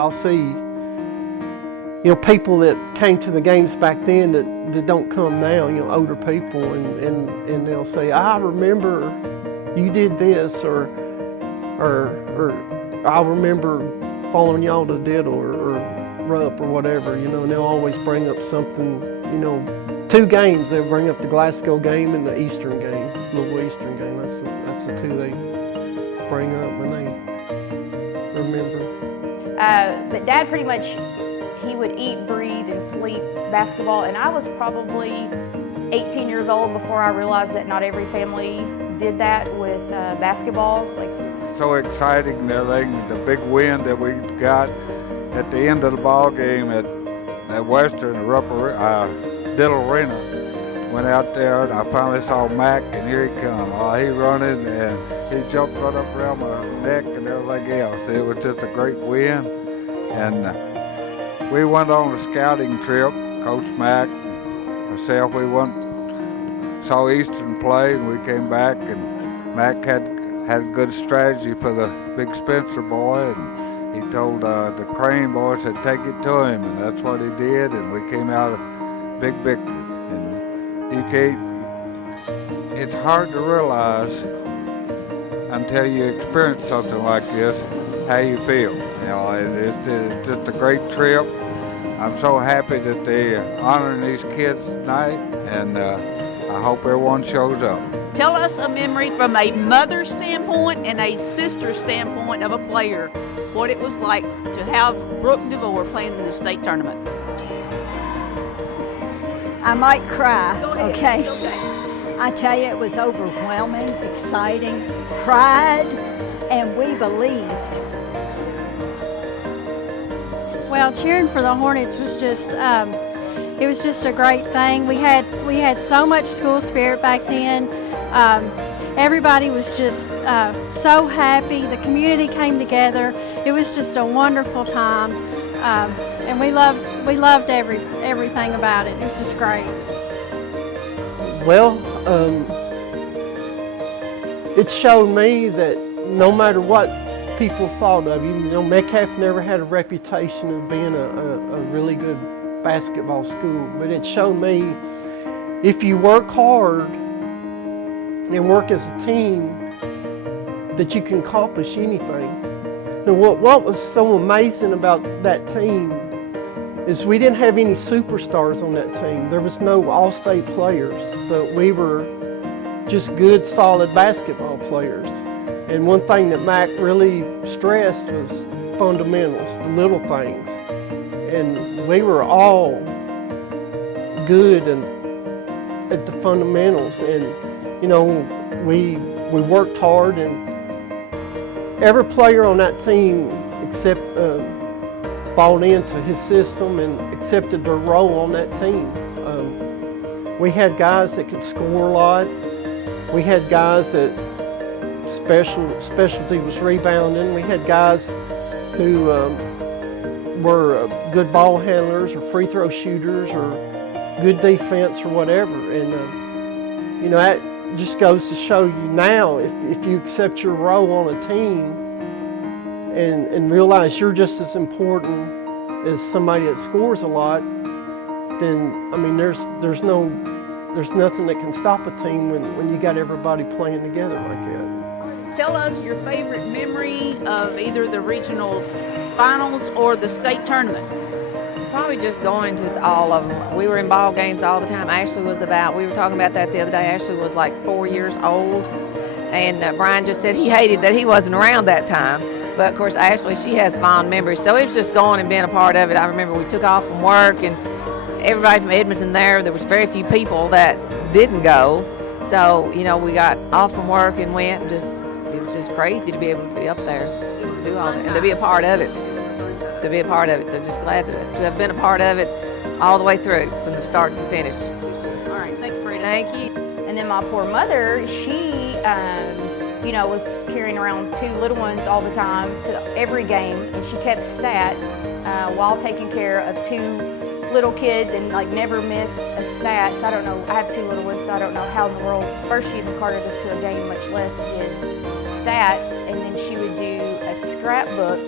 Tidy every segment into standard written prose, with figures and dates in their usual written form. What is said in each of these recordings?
I'll see, people that came to the games back then that don't come now, older people, and they'll say, I remember you did this, or I remember following y'all to Diddle or Rupp or whatever, and they'll always bring up something, 2 games. They'll bring up the Glasgow game and the Eastern game, Louisville Eastern game. That's the 2 they bring up when they remember. But Dad pretty much, he would eat, breathe, and sleep basketball, and I was probably 18 years old before I realized that not every family did that with basketball. So exciting and everything, the big win that we got at the end of the ball game at Western, Diddle Arena. Went out there and I finally saw Mac, and here he comes. Oh, he running, and he jumped right up around my neck and everything else. It was just a great win. And we went on a scouting trip, Coach Mac, myself, we went, saw Eastern play, and we came back, and Mac had a good strategy for the big Spencer boy, and he told the Crane boy, said, take it to him, and that's what he did, and we came out a big victory. And it's hard to realize until you experience something like this how you feel. And it's just a great trip. I'm so happy that they're honoring these kids tonight, and I hope everyone shows up. Tell us a memory from a mother standpoint and a sister standpoint of a player, what it was like to have Brooke DeVore playing in the state tournament. I might cry, Go ahead. okay? It's okay. I tell you, it was overwhelming, exciting, pride, and we believed. Well, cheering for the Hornets was just, it was just a great thing. We had so much school spirit back then. Everybody was just so happy. The community came together. It was just a wonderful time, and we loved everything about it. It was just great. Well, it showed me that no matter what people thought of you, Metcalf never had a reputation of being a really good basketball school, but it showed me if you work hard and work as a team, that you can accomplish anything. And what was so amazing about that team is we didn't have any superstars on that team. There was no all-state players, but we were just good, solid basketball players. And one thing that Mac really stressed was fundamentals, the little things. And we were all good at the fundamentals. And, we worked hard, and every player on that team bought into his system and accepted their role on that team. We had guys that could score a lot. We had guys that specialty was rebounding. We had guys who were good ball handlers or free throw shooters or good defense or whatever. And that just goes to show you now, if you accept your role on a team and realize you're just as important as somebody that scores a lot, then there's nothing that can stop a team when you got everybody playing together like that. Tell us your favorite memory of either the regional finals or the state tournament. Probably just going to all of them. We were in ball games all the time. Ashley was we were talking about that the other day. Ashley was like 4 years old, and Brian just said he hated that he wasn't around that time. But of course, Ashley, she has fond memories. So it was just going and being a part of it. I remember we took off from work, and everybody from Edmonton there was very few people that didn't go. So, we got off from work and went, and it was just crazy to be able to be up there and do all that, and to be a part of it. So just glad to have been a part of it all the way through, from the start to the finish. All right, thank you, Frida. Thank you. And then my poor mother, she, was carrying around 2 little ones all the time to every game, and she kept stats while taking care of 2 little kids, and never missed a stats. I don't know, I have 2 little ones, so I don't know how in the world, first she even carted us to a game, much less did stats, and then she would do a scrapbook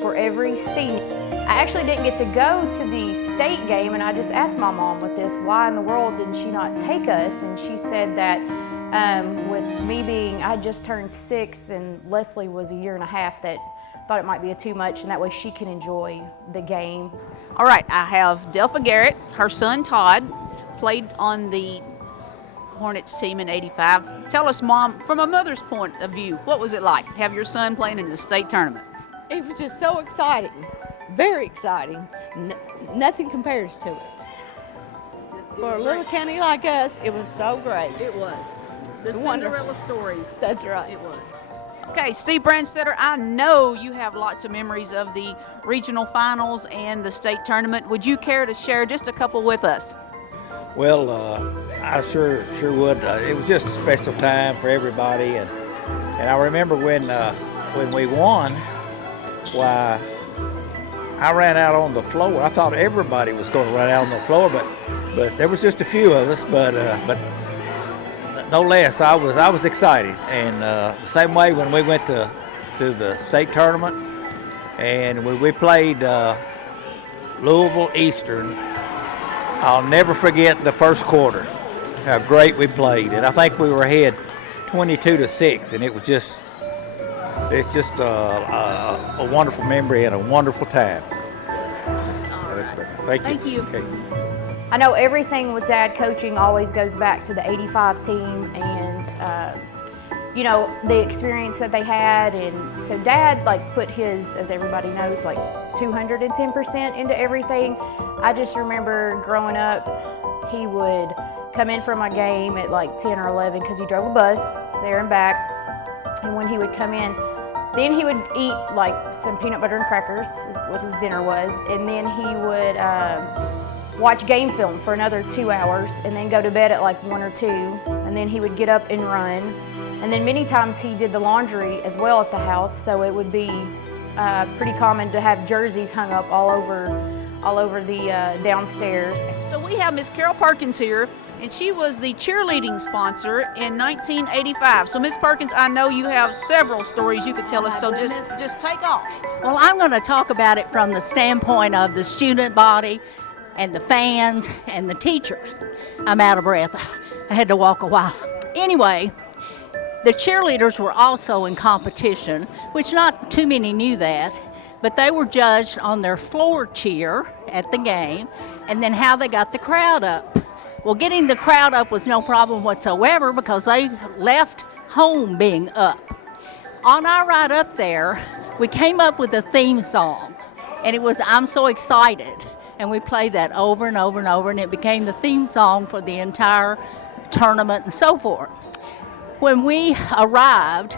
for every senior. I actually didn't get to go to the state game, and I just asked my mom with this, why in the world didn't she not take us? And she said that with me being, I had just turned 6 and Leslie was a year and a half, that thought it might be too much, and that way she can enjoy the game. All right, I have Delpha Garrett. Her son Todd played on the Hornets team in '85. Tell us, Mom, from a mother's point of view, what was it like to have your son playing in the state tournament? It was just so exciting, very exciting. Nothing compares to it. For a little county like us, it was so great. It was. The It's wonderful. Cinderella story. That's right. It was. Okay, Steve Brandstetter, I know you have lots of memories of the regional finals and the state tournament. Would you care to share just a couple with us? Well, I sure would. It was just a special time for everybody, and I remember when we won, why I ran out on the floor. I thought everybody was going to run out on the floor, but there was just a few of us. But no less, I was excited. And the same way when we went to the state tournament, and we played Louisville Eastern. I'll never forget the first quarter, how great we played. And I think we were ahead 22-6, and it's just a wonderful memory and a wonderful time. Thank you. Okay. I know everything with Dad coaching always goes back to the '85 team, and you know, the experience that they had. And so Dad put his, as everybody knows, 210% into everything. I just remember growing up, he would come in from my game at 10 or 11 because he drove a bus there and back. And when he would come in, then he would eat some peanut butter and crackers, is what his dinner was. And then he would watch game film for another 2 hours and then go to bed at 1 or 2. And then he would get up and run. And then many times he did the laundry as well at the house. So it would be pretty common to have jerseys hung up all over the downstairs. So we have Miss Carol Perkins here, and she was the cheerleading sponsor in 1985. So Miss Perkins, I know you have several stories you could tell us, so just take off. Well, I'm going to talk about it from the standpoint of the student body and the fans and the teachers. I'm out of breath. I had to walk a while. Anyway, the cheerleaders were also in competition, which not too many knew that, but they were judged on their floor cheer at the game and then how they got the crowd up. Well, getting the crowd up was no problem whatsoever because they left home being up. On our ride up there, we came up with a theme song, and it was "I'm So Excited," and we played that over and over and over, and it became the theme song for the entire tournament and so forth. When we arrived,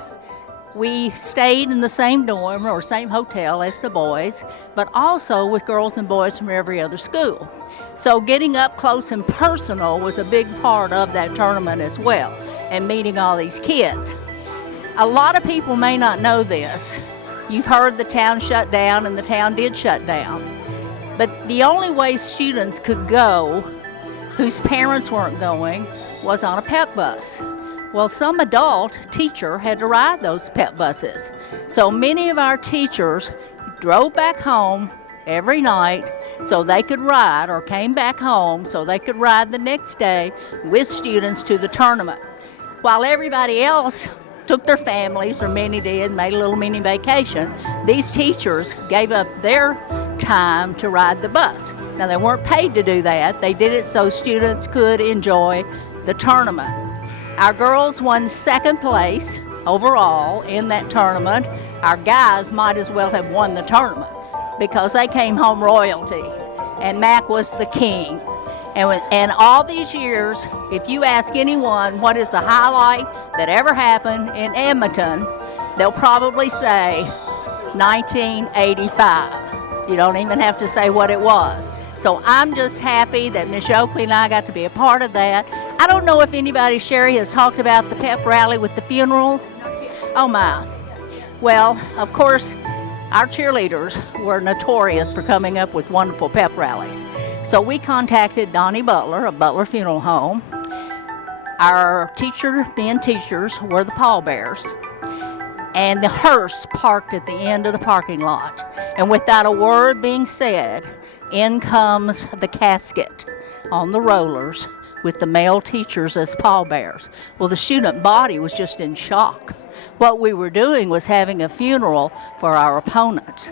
we stayed in the same dorm or same hotel as the boys, but also with girls and boys from every other school. So getting up close and personal was a big part of that tournament as well, and meeting all these kids. A lot of people may not know this. You've heard the town shut down, and the town did shut down. But the only way students could go whose parents weren't going was on a pep bus. Well, some adult teacher had to ride those pep buses. So many of our teachers drove back home every night so they could ride, or came back home so they could ride the next day with students to the tournament. While everybody else took their families, or many did, made a little mini vacation, these teachers gave up their time to ride the bus. Now, they weren't paid to do that. They did it so students could enjoy the tournament. Our girls won second place overall in that tournament. Our guys might as well have won the tournament because they came home royalty, and Mac was the king. And all these years, if you ask anyone what is the highlight that ever happened in Edmonton, they'll probably say 1985. You don't even have to say what it was. So I'm just happy that Miss Oakley and I got to be a part of that. I don't know if anybody, Sherry, has talked about the pep rally with the funeral. Oh my. Well, of course, our cheerleaders were notorious for coming up with wonderful pep rallies. So we contacted Donnie Butler of Butler Funeral Home. Our teachers were the pallbearers. and the hearse parked at the end of the parking lot. And without a word being said, in comes the casket on the rollers with the male teachers as pallbearers. Well, the student body was just in shock. What we were doing was having a funeral for our opponent.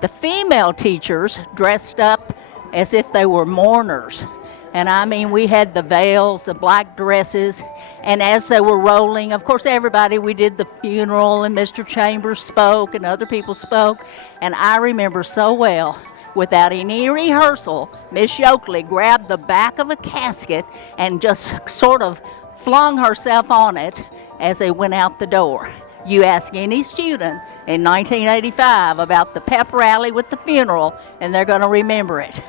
The female teachers dressed up as if they were mourners. And I mean, we had the veils, the black dresses, and as they were rolling, of course, we did the funeral, and Mr. Chambers spoke, and other people spoke. And I remember so well, without any rehearsal, Miss Yoakley grabbed the back of a casket and just sort of flung herself on it as they went out the door. You ask any student in 1985 about the pep rally with the funeral, and they're going to remember it.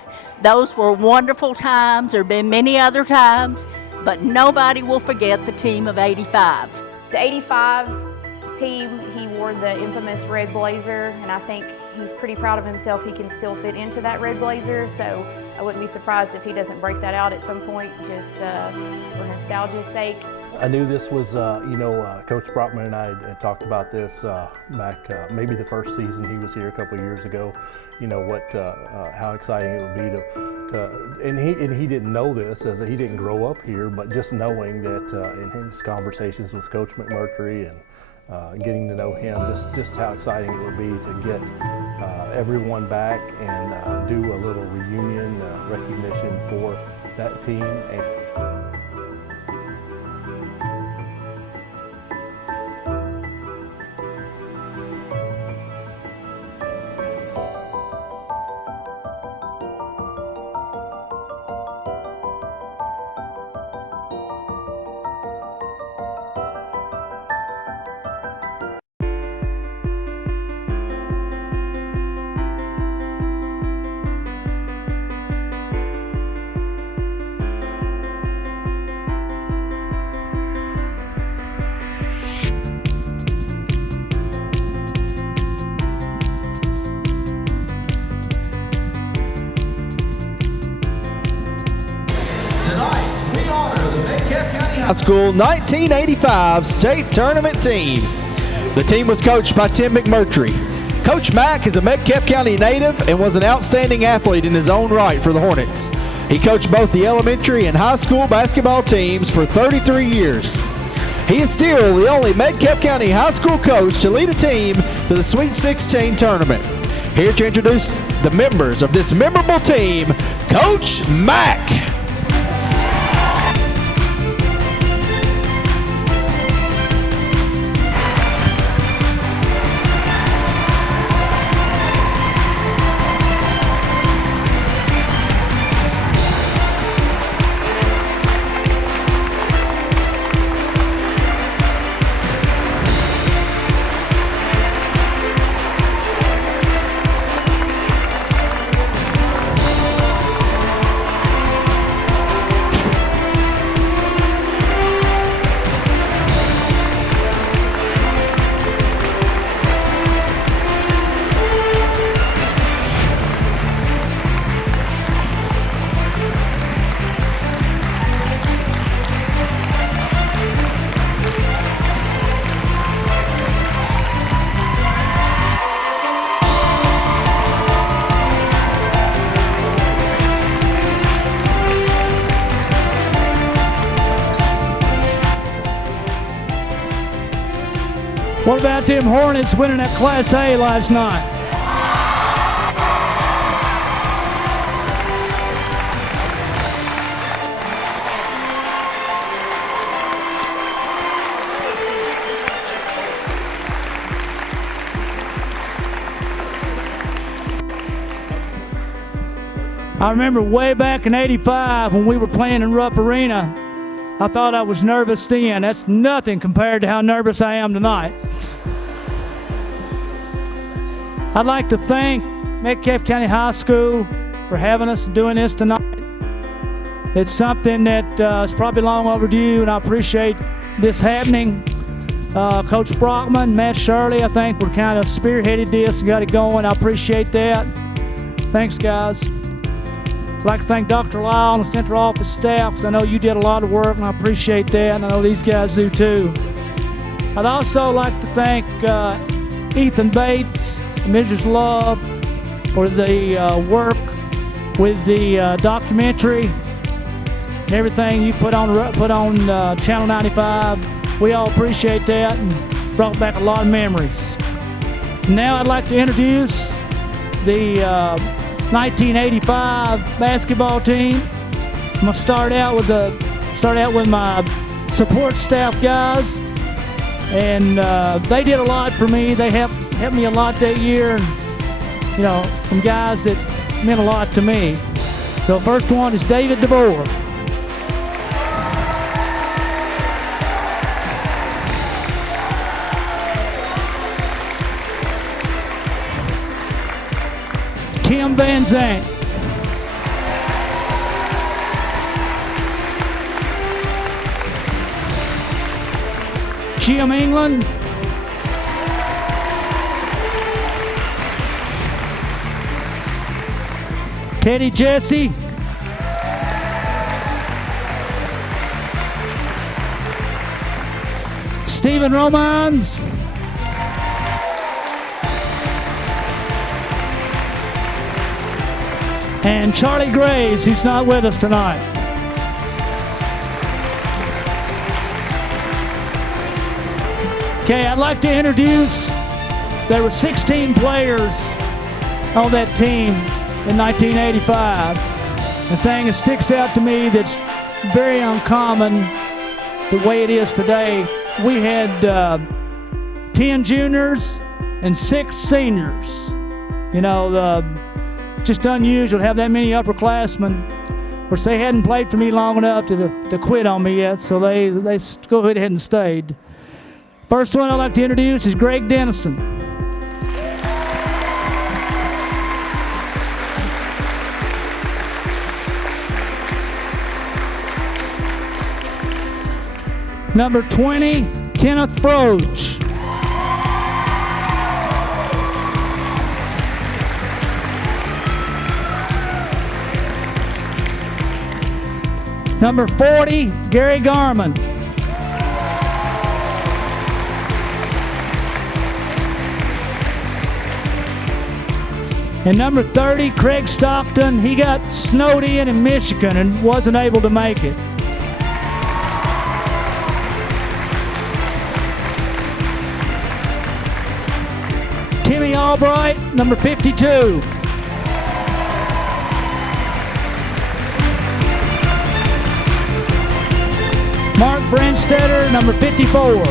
Those were wonderful times. There have been many other times, but nobody will forget the team of '85. The '85 team, he wore the infamous red blazer, and I think he's pretty proud of himself. He can still fit into that red blazer, so I wouldn't be surprised if he doesn't break that out at some point, just for nostalgia's sake. I knew this was, Coach Brockman and I had talked about this back maybe the first season he was here a couple of years ago. How exciting it would be and he didn't know this, as he didn't grow up here, but just knowing that in his conversations with Coach McMurtry and getting to know him, just how exciting it would be to get everyone back and do a little reunion recognition for that team. High School 1985 state tournament team. The team was coached by Tim McMurtry. Coach Mack is a Metcalfe County native and was an outstanding athlete in his own right for the Hornets. He coached both the elementary and high school basketball teams for 33 years. He is still the only Metcalfe County high school coach to lead a team to the Sweet 16 tournament. Here to introduce the members of this memorable team, Coach Mack. What about them Hornets winning that Class A last night? I remember way back in '85 when we were playing in Rupp Arena, I thought I was nervous then. That's nothing compared to how nervous I am tonight. I'd like to thank Metcalfe County High School for having us and doing this tonight. It's something that is probably long overdue, and I appreciate this happening. Coach Brockman, Matt Shirley, I think were kind of spearheaded this and got it going. I appreciate that. Thanks, guys. I'd like to thank Dr. Lyle and the central office staff, because I know you did a lot of work, and I appreciate that, and I know these guys do too. I'd also like to thank Ethan Bates and Mrs. Love for the work with the documentary and everything you put on Channel 95. We all appreciate that and brought back a lot of memories. Now I'd like to introduce the 1985 basketball team. I'm gonna start out with my support staff guys, and they did a lot for me. They helped me a lot that year, and you know, some guys that meant a lot to me. So first one is David DeVore. Tim Van Zandt. Jim England. Teddy Jesse. Stephen Romans. And Charlie Graves, who's not with us tonight. Okay, I'd like to introduce, there were 16 players on that team in 1985. The thing that sticks out to me that's very uncommon the way it is today, we had 10 juniors and 6 seniors. You know, just unusual to have that many upperclassmen. Of course, they hadn't played for me long enough to quit on me yet, so they go ahead and stayed. First one I'd like to introduce is Greg Dennison. Number 20, Kenneth Froge. Number 40, Gary Garman. And number 30, Craig Stockton. He got snowed in Michigan and wasn't able to make it. Timmy Albright, number 52. Mark Brandstetter, number 54.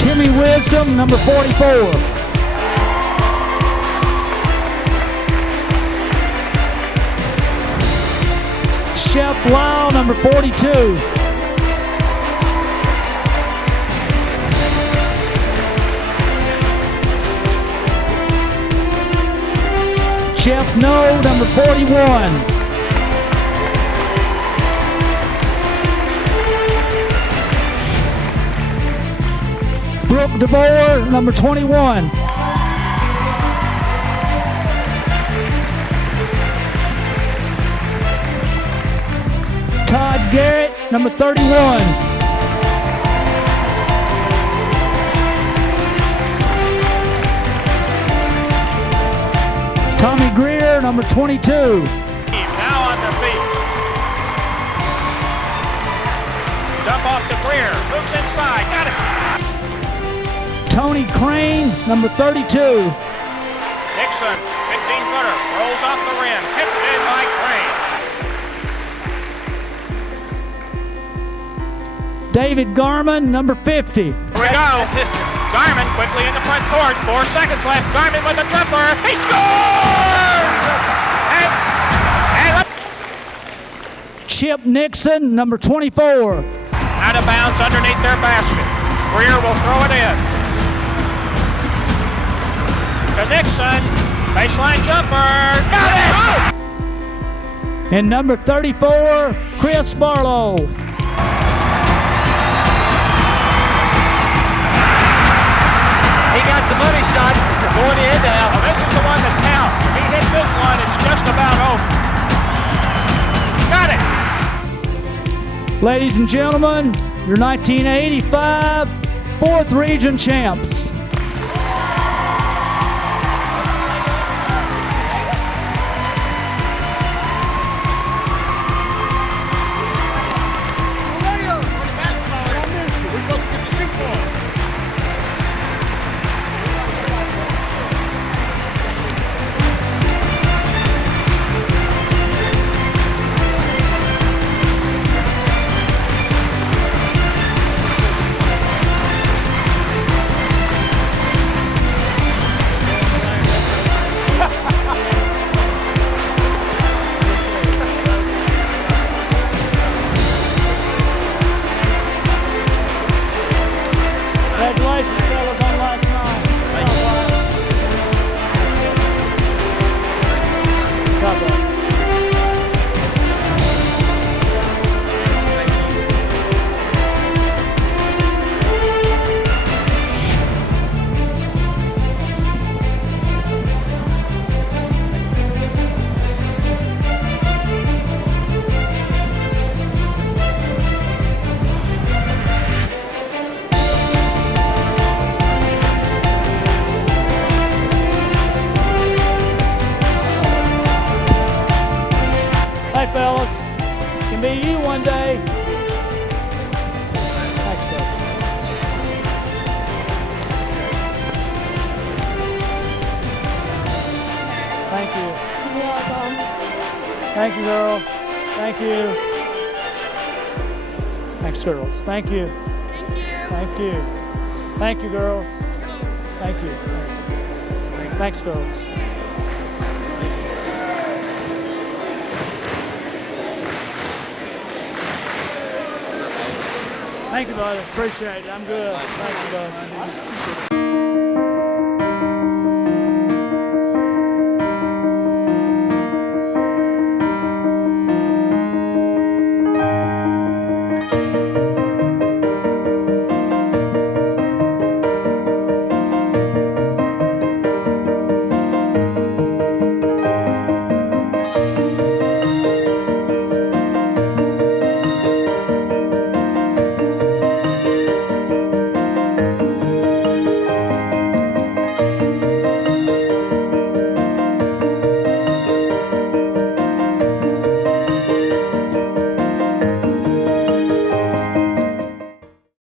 Timmy Wisdom, number 44. Chef Lyle, number 42. Jeff No, number 41. Brooke DeVore, number 21. Todd Garrett, number 31. Tommy Greer, number 22. Now on their feet. Dump off to Greer. Moves inside. Got it. Tony Crane, number 32. Nixon, 15-footer. Rolls off the rim. Tipped in by Crane. David Garman, number 50. Here we go. Garman quickly in the front court. 4 seconds left. Garman with a jumper. He scores! Chip Nixon, number 24. Out of bounds underneath their basket. Greer will throw it in. To Nixon. Baseline jumper. Got it! And number 34, Chris Barlow. He got the money shot going in now. This is the one that counts. If he hits this one, it's just about over. Ladies and gentlemen, your 1985 4th Region champs. Congratulations, fellas, on last night. Thank you. God bless. Hey, fellas, can be you one day. Thanks, Dave. Thank you. You're welcome. Thank you, girls. Thank you. Thanks, girls. Thank you. Thank you. Thank you. Thank you, girls. Thank you. Thanks, girls. Thank you, buddy. Appreciate it. I'm good. Thank you, buddy.